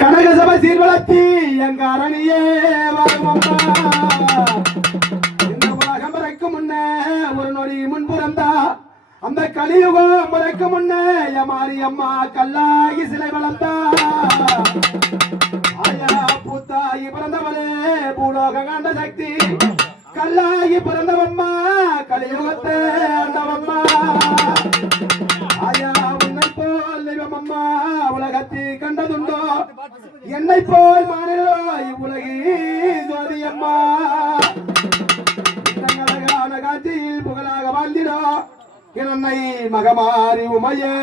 கனகசபை சீர்வளர்த்தி எங்க அரணியே வாழ்வம்மா இந்த உலகம் பிறக்கும் முன்னே ஒரு நொடி முன்புறந்தா அந்த கலியுகம் பிறக்கும் முன்னே மாரியம்மா கல்லாகி சிலை வளர்ந்தா ஆயா பூத்தாகி பிறந்தவளே பூலோக காண்ட சக்தி கல்லாகி பிறந்தவம்மா கலியுகத்தை ஆண்டவம்மா ஆயா உன்னை போல் தெய்வமம்மா உலகத்தை கண்டதுண்டோ என்னை போல் மாநிலோ இவ்வுலகி ஜோதியம்மா அழகான காட்சியில் புகழாக வாழ்ந்திடோ என்னை மகமாரி உமையே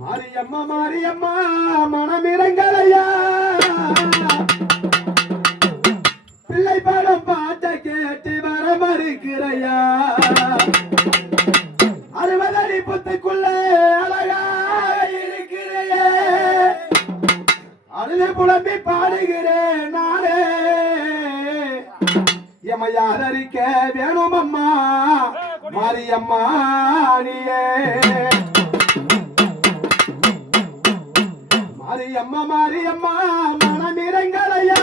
மாரியம்மா மாரியம்மா மனமிரங்கலையா பிள்ளை படம் பாட்ட கேட்டு வர மறுக்கிறையா 60 அடி புத்துக்குள்ளே அழகாக இருக்கிறையே அழுது புலம்பி பாடுகிறேன் நானே எமையாதரிக்க வேணுமம்மா மாரியம்மா நீயே மாரியம்மா மாரியம்மா மனமிரங்கலையா